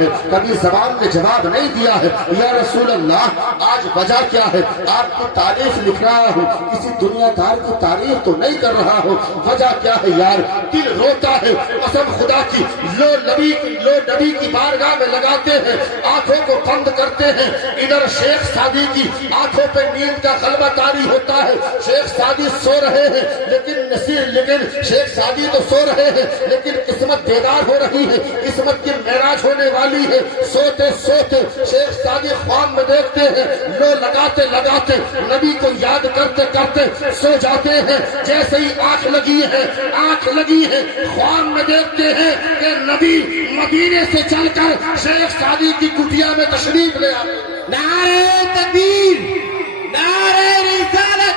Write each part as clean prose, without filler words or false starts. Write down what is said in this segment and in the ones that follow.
ہے، کبھی زبان میں جواب نہیں دیا ہے۔ یا رسول اللہ آج وجہ کیا ہے؟ آپ کی تعریف لکھ رہا ہوں، کسی دنیا دار کی تعریف تو نہیں کر رہا ہوں، وجہ کیا ہے یار؟ دل روتا ہے، قسم خدا کی، لو نبی کی بارگاہ میں لگاتے ہیں، آنکھوں کو بند کرتے ہیں، ادھر شیخ سعدی کی آنکھوں پہ نیند کا غلبہ طاری ہوتا ہے، شیخ سعدی سو رہے ہیں لیکن شیخ سعدی تو سو رہے ہیں لیکن قسمت بیدار ہو رہی ہے، قسمت کی معراج ہونے والی ہے۔ سوتے سوتے شیخ سعدی خواب میں دیکھتے ہیں، لو لگاتے لگاتے نبی کو یاد کرتے کرتے سو جاتے ہیں۔ جیسے ہی آنکھ لگی ہے خواب میں دیکھتے ہیں کہ نبی مدینے سے چل کر شیخ سعدی کی کٹیا میں تشریف لے آتے ہیں۔ نعرہ تکبیر، نعرہ رسالت،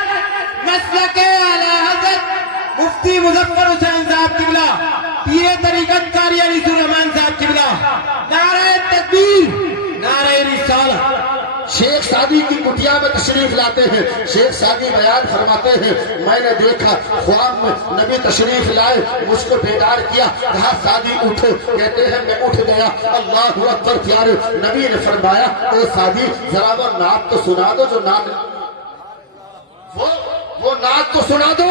مسلک اعلی حضرت مفتی مظفر حسین صاحب قبلہ، پیر طریقت قاری علی الرحمان صاحب قبلہ، نعرہ تکبیر، نعرہ رسالت۔ شیخ سعدی کی کٹیا میں تشریف لاتے ہیں، شیخ سعدی بیان فرماتے ہیں، میں نے دیکھا خواب میں نبی تشریف لائے، مجھ کو بیدار کیا، کہا سعدی اٹھو، کہتے ہیں میں اٹھ گیا، اللہ اکبر پیارے نبی نے فرمایا اے سعدی ذرا وہ نعت تو سنا دو، جو نعت وہ نعت تو سنا دو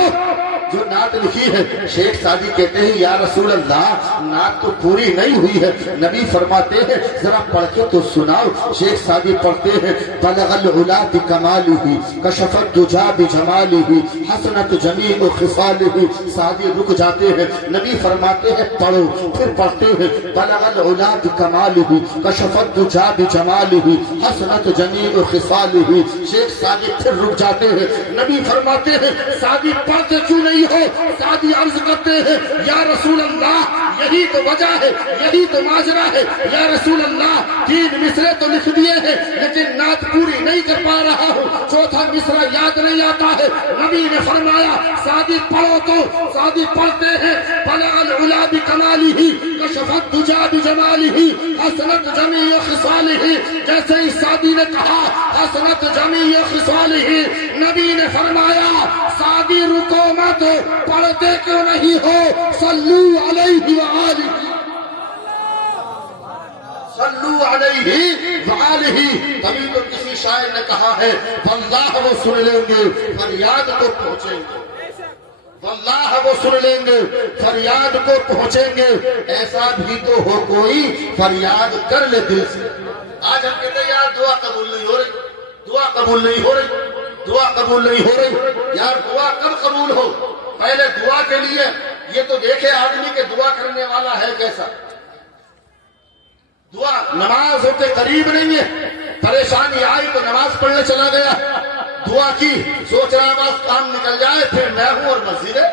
جو نعت لکھی ہے۔ شیخ سعدی کہتے ہیں یا رسول اللہ نعت تو پوری نہیں ہوئی ہے، نبی فرماتے ہیں ذرا پڑھ کے تو سناؤ۔ شیخ سعدی پڑھتے ہیں بلغ العلا بکمالہ کشف الدجا بجمالہ حسنت جمیع خصالہ۔ سعدی رک جاتے ہیں، نبی فرماتے ہیں پڑھو، پھر پڑھتے ہیں بلغ العلا بکمالہ کشف الدجا بجمالہ حسنت جمیع خصالہ۔ شیخ سعدی پھر رک جاتے ہیں، نبی فرماتے ہیں سعدی پڑھتے کیوں نہیں ہو؟ سعدی عرض کرتے ہیں یا رسول اللہ یہی تو وجہ ہے، یہی تو ماجرا ہے، یا رسول اللہ 3 مصرے تو لکھ دیے ہیں لیکن نعت پوری نہیں کر پا رہا ہوں، 4تھا مصرا یاد نہیں آتا ہے۔ نبی نے فرمایا سعدی پڑھو، تو سعدی پڑھتے ہیں بلغ العلا بکمالہ کشف الدجا بجمالہ حسنت جمیع خصالہ۔ جیسے ہی سعدی نے کہا حسنت جمیع خصالہ، نبی نے فرمایا سعدی رکو مت، پڑھتے کیوں نہیں ہو؟ صلو علیہ وآلہ، صلو علیہ وآلہ۔ تبھی تو کسی شاعر نے کہا ہے واللہ وہ سن لیں گے فریاد کو پہنچیں گے، واللہ وہ سن لیں گے فریاد کو پہنچیں گے، ایسا بھی تو ہو کوئی فریاد کر لے دل سے۔ آج ہم کہتے ہیں یار دعا قبول نہیں ہو رہی، دعا قبول نہیں ہو رہی، دعا قبول نہیں ہو رہی۔ یار دعا کب قبول ہو؟ پہلے دعا کے لیے یہ تو دیکھے آدمی کہ دعا کرنے والا ہے کیسا۔ دعا نماز ہوتے قریب نہیں ہے، پریشانی آئی تو نماز پڑھنے چلا گیا، دعا کی، سوچ رہا بس کام نکل جائے، پھر میں ہوں اور مسجد ہے،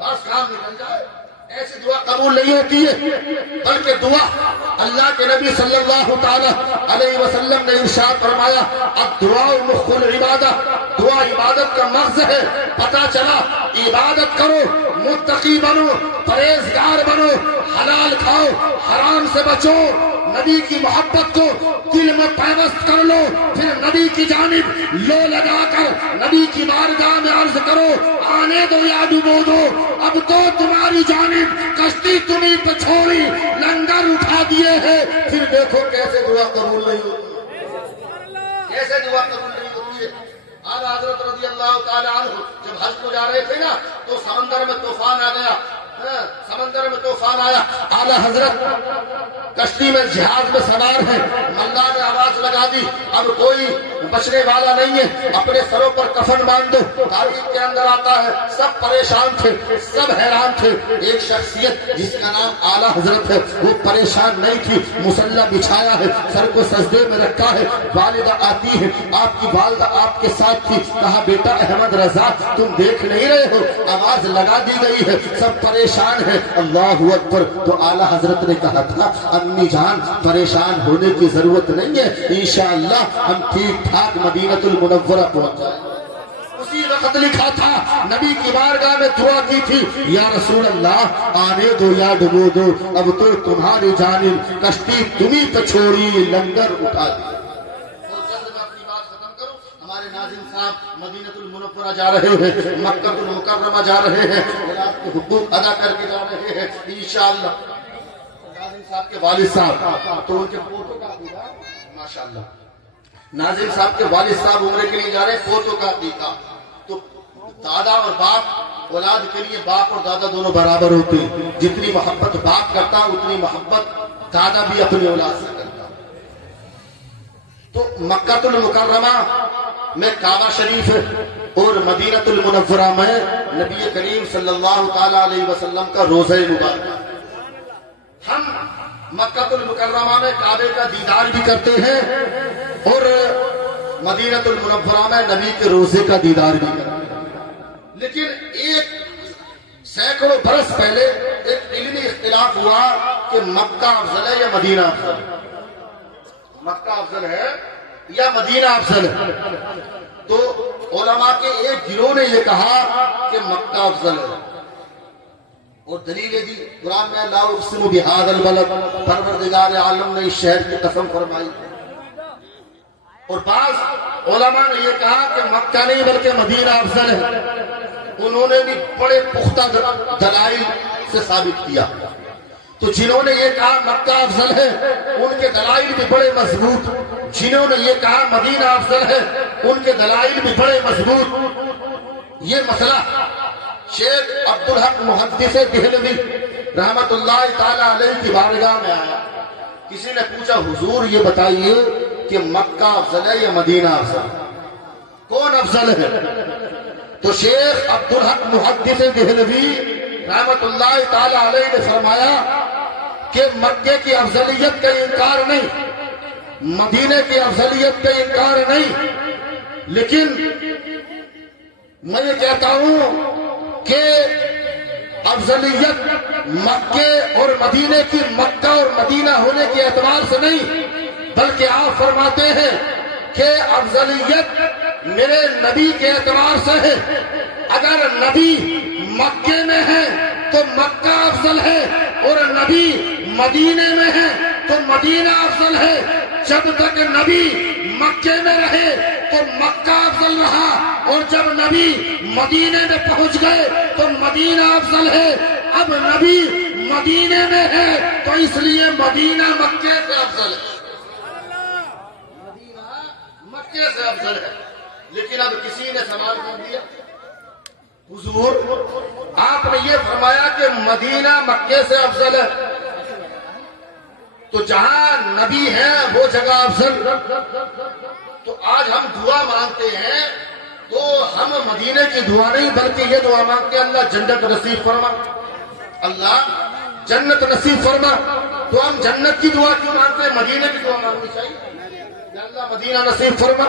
بس کام نکل جائے، ایسی دعا قبول نہیں ہوتی ہے۔ بلکہ دعا اللہ کے نبی صلی اللہ تعالی علیہ وسلم نے ارشاد فرمایا الدعاء مخ العبادہ، دعا عبادت کا مغز ہے۔ پتہ چلا عبادت کرو، متقی بنو، پرہیزگار بنو، حلال کھاؤ، حرام سے بچو، نبی کی محبت کو دل میں پیوست کر لو، پھر نبی کی جانب لو لگا کر نبی کی بارگاہ میں عرض کرو آنے دو یا ڈبو دو، اب تو تمہاری جانب کشتی تمہیں پہ چھوڑی، لنگر اٹھا دیے ہیں۔ پھر دیکھو کیسے دعا قبول نہیں ہوتی ہے، کیسے دعا قبول نہیں ہوتی ہے۔ اعلیٰ حضرت رضی اللہ تعالیٰ عنہ جب حج کو جا رہے تھے نا تو سمندر میں طوفان آ گیا، سمندر میں طوفان آیا، اعلیٰ حضرت کشتی میں جہاز میں سوار ہیں، اللہ نے آواز لگا دی اب کوئی بچنے والا نہیں ہے، اپنے سروں پر کفن باندھ دو۔ تاریخ کے اندر آتا ہے سب پریشان تھے، سب حیران تھے۔ ایک شخصیت جس کا نام اعلیٰ حضرت ہے وہ پریشان نہیں تھی، مسلح بچھایا ہے، سر کو سجدے میں رکھا ہے، والدہ آتی ہے، آپ کی والدہ آپ کے ساتھ تھی، کہا بیٹا احمد رضا تم دیکھ نہیں رہے ہو، آواز لگا دی گئی ہے، سب پریشان ہے، اللہ اکبر۔ تو اعلیٰ حضرت نے کہا تھا امی جان پریشان ہونے کی ضرورت نہیں ہے، انشاءاللہ ہم ٹھیک ٹھاک مدینہ المنورہ پہنچ جائیں۔ اسی وقت لکھا تھا نبی کی بارگاہ میں دعا کی تھی یا رسول اللہ آنے دو یا ڈبو دو، اب تو تمہاری جانب کشتی تمہیں پہ چھوڑی، لنگر اٹھا دی۔ ہمارے ناظم صاحب مدینہ المنورہ جا رہے ہیں، مکہ المکرمہ جا رہے ہیں، اللہ کے حقوق ادا کر کے جا رہے ہیں انشاءاللہ۔ ناظم صاحب کے والد صاحب تو ان کے پوتوں کا عقیقہ ماشاءاللہ ناظم صاحب کے والد صاحب عمرے کے لیے جا رہے ہیں پوتوں کا عقیقہ تو دادا اور باپ اولاد کے لیے باپ اور دادا دونوں برابر ہوتے ہیں جتنی محبت باپ کرتا اتنی محبت دادا بھی اپنی اولاد سے کرتا تو مکہ المکرمہ میں کعبہ شریف اور مدینہ المنورہ میں نبی کریم صلی اللہ تعالی علیہ وسلم کا روضہ مبارک ہم مکہ المکرمہ میں کعبے کا دیدار بھی کرتے ہیں اور مدینہ المنورہ میں نبی کے روضے کا دیدار بھی کرتے ہیں لیکن ایک سینکڑوں برس پہلے ایک علمی اختلاف ہوا کہ مکہ افضل ہے یا مدینہ افضل ہے مکہ افضل ہے یا مدینہ افضل ہے تو علماء کے ایک گروہ نے یہ کہا کہ مکہ افضل ہے اور دلیل ہے جی قرآن میں لا اقسم بہذا البلد پروردگار عالم نے اس شہر کی قسم فرمائی اور بعض علماء نے یہ کہا کہ مکہ نہیں بلکہ مدینہ افضل ہے انہوں نے بھی بڑے پختہ دلائل سے ثابت کیا تو جنہوں نے یہ کہا مکہ افضل ہے ان کے دلائل بھی بڑے مضبوط جنہوں نے یہ کہا مدینہ افضل ہے ان کے دلائل بھی بڑے مضبوط یہ مسئلہ شیخ عبدالحق محدث دہلوی رحمت اللہ تعالی علیہ کی بارگاہ میں آیا کسی نے پوچھا حضور یہ بتائیے کہ مکہ افضل ہے یا مدینہ افضل کون افضل ہے تو شیخ عبدالحق محدث دہلوی رحمت اللہ تعالی علیہ نے فرمایا کہ مکے کی افضلیت کا انکار نہیں مدینے کی افضلیت کا انکار نہیں لیکن میں یہ کہتا ہوں کہ افضلیت مکے اور مدینے کی مکہ اور مدینہ ہونے کے اعتبار سے نہیں بلکہ آپ فرماتے ہیں کہ افضلیت میرے نبی کے اعتبار سے ہے اگر نبی مکے میں ہے تو مکہ افضل ہے اور نبی مدینے میں ہے تو مدینہ افضل ہے جب تک نبی مکے میں رہے تو مکہ افضل رہا اور جب نبی مدینے میں پہنچ گئے تو مدینہ افضل ہے اب نبی مدینے میں ہے تو اس لیے مدینہ مکے سے افضل ہے مدینہ مکے سے افضل ہے لیکن اب کسی نے سوال کر دیا حضور آپ نے یہ فرمایا کہ مدینہ مکے سے افضل ہے تو جہاں نبی ہے وہ جگہ افضل تو آج ہم دعا مانگتے ہیں تو ہم مدینے کی دعا نہیں بلکہ یہ دعا مانگتے ہیں اللہ جنت نصیب فرما اللہ جنت نصیب فرما تو ہم جنت کی دعا کیوں مانگتے ہیں مدینے کی دعا مانگنی چاہیے کہ اللہ مدینہ نصیب فرما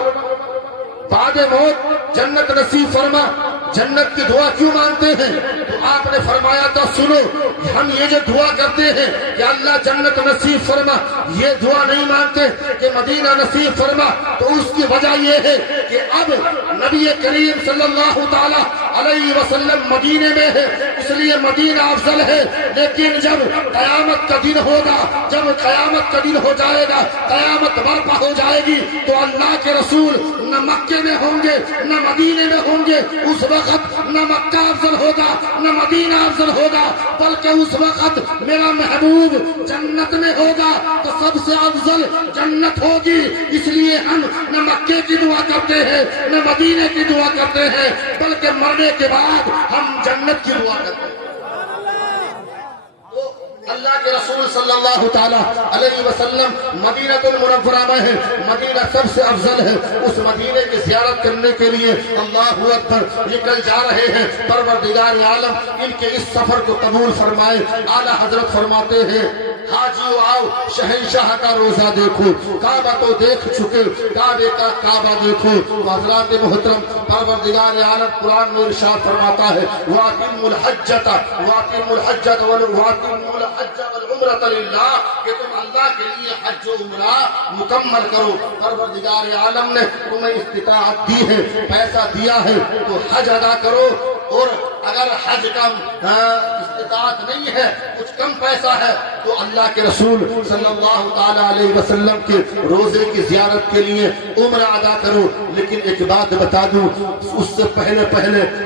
بعد موت جنت نصیب فرما جنت کی دعا کیوں مانگتے ہیں تو آپ نے فرمایا تھا سنو ہم یہ جو دعا کرتے ہیں کہ اللہ جنت نصیب فرما یہ دعا نہیں مانگتے کہ مدینہ نصیب فرما تو اس کی وجہ یہ ہے کہ اب نبی کریم صلی اللہ تعالی علیہ وسلم مدینے میں ہے اس لیے مدینہ افضل ہے لیکن جب قیامت کا دن ہوگا جب قیامت کا دن ہو جائے گا قیامت برپا ہو جائے گی تو اللہ کے رسول نہ مکے میں ہوں گے نہ مدینے میں ہوں گے اس وقت نہ مکہ افضل ہوگا نہ مدینہ افضل ہوگا بلکہ اس وقت میرا محبوب جنت میں ہوگا تو سب سے افضل جنت ہوگی اس لیے ہم نہ مکے کی دعا کرتے ہیں نہ مدینے کی دعا کرتے ہیں بلکہ مرنے کے بعد ہم جنت کی دعا کرتے ہیں اللہ کے رسول صلی اللہ تعالی علیہ وسلم مدینہ المنورہ میں ہے مدینہ سب سے افضل ہے اس مدینے کی زیارت کرنے کے لیے اللہ اکبر نکل جا رہے ہیں پروردگار عالم ان کے اس سفر کو قبول فرمائے اعلیٰ حضرت فرماتے ہیں حاجیو آؤ شہنشاہ کا روزہ دیکھو کعبہ تو دیکھ چکے کعبے کا کعبہ دیکھو حضرات محترم پروردگار عالم قرآن میں ارشاد فرماتا ہے وَأَتِمُّ الْحَجَّةَ الحج والعمرۃ للہ کہ تم اللہ کے لیے حج و عمرہ مکمل کرو پروردگار عالم نے تمہیں استطاعت دی ہے پیسہ دیا ہے تو حج ادا کرو اور اگر حج کا استطاعت نہیں ہے کچھ کم پیسہ ہے تو اللہ کے رسول صلی اللہ تعالی علیہ وسلم کے روزے کی زیارت کے لیے عمرہ ادا کرو، لیکن ایک بات بتا دوں، اس سے پہلے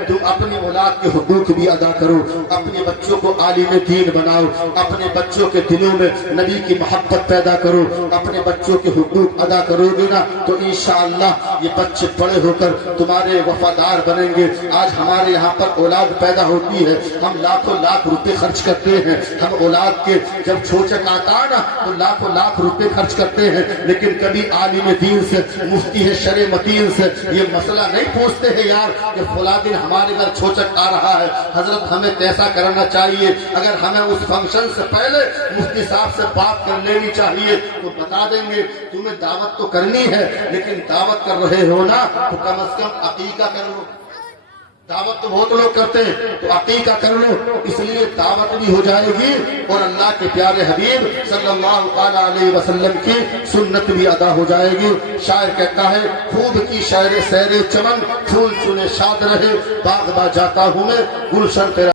تم اپنی اولاد کے حقوق بھی ادا کرو، اپنے بچوں کو عالم دین بناؤ، اپنے بچوں کے دلوں میں نبی کی محبت پیدا کرو، اپنے بچوں کے حقوق ادا کرو گے نا تو انشاءاللہ یہ بچے بڑے ہو کر تمہارے وفادار بنیں گے۔ آج ہمارے یہاں پر اولاد پیدا ہوتی ہے، ہم لاکھوں لاکھ روپے خرچ کرتے ہیں، ہم اولاد کے جب چھوچک آتا ہے نا تو لاکھوں لاکھ روپے خرچ کرتے ہیں، لیکن کبھی عالم دین سے، مفتی ہے شرع متین سے یہ مسئلہ نہیں پوچھتے ہیں یار کہ فلاں دن ہمارے گھر چھوچک آ رہا ہے، حضرت ہمیں کیسا کرنا چاہیے، اگر ہمیں اس فنکشن سے پہلے مفتی صاحب سے بات کر لینی چاہیے تو بتا دیں گے تمہیں دعوت تو کرنی ہے، لیکن دعوت کر رہے ہو نا تو کم از کم عقیقہ کر لو۔ دعوت تو بہت لوگ کرتے ہیں تو عقیقہ کر لو، اس لیے دعوت بھی ہو جائے گی اور اللہ کے پیارے حبیب صلی اللہ تعالی علیہ وسلم کی سنت بھی ادا ہو جائے گی۔ شاعر کہتا ہے خوب کی شاعر سیر چمن، پھول چنے شاد رہے، باغ با جاتا ہوں میں گلشن تیرا